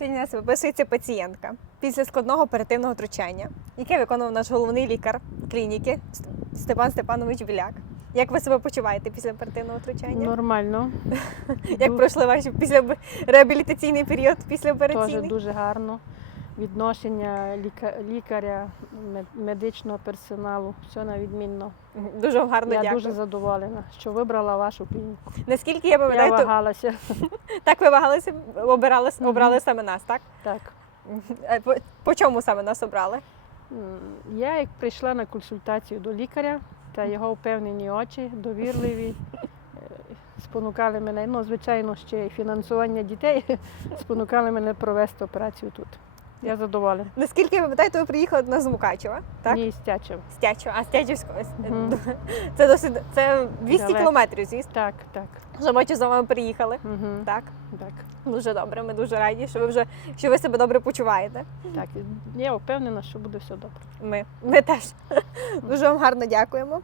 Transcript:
Сьогодні у нас виписується пацієнтка після складного оперативного втручання, яке виконував наш головний лікар клініки Степан Степанович Біляк. Як ви себе почуваєте після оперативного втручання? Нормально, Як пройшли ваші після реабілітаційний період після операційний? дуже гарно. Відношення ліка- лікаря, мед- медичного персоналу, все на відмінно. Дуже гарно Я дякую. дуже задоволена, що вибрала вашу клініку. Наскільки я Я пам'ятаю, то вагалася. так ви вагалися, обирали, обрали саме нас, так? Так. А По, по чому саме нас обрали? Я як прийшла на консультацію до лікаря, та його впевнені очі, довірливі, е, спонукали мене, ну, звичайно, ще й фінансування дітей спонукали мене провести операцію тут. Я задоволена. Наскільки я пам'ятаю, ви приїхали нас з Мукачева, так? Ні. З Тячева, а з Тячівського. Мгм. Це досить це 200 Далеко. кілометрів, звісно. Так, так. Що ми за вами приїхали. Угу. Так, Так, дуже добре. Ми дуже раді, що ви вже що ви себе добре почуваєте. так. Я впевнена, що буде все добре. Ми, ми теж дуже вам гарно дякуємо.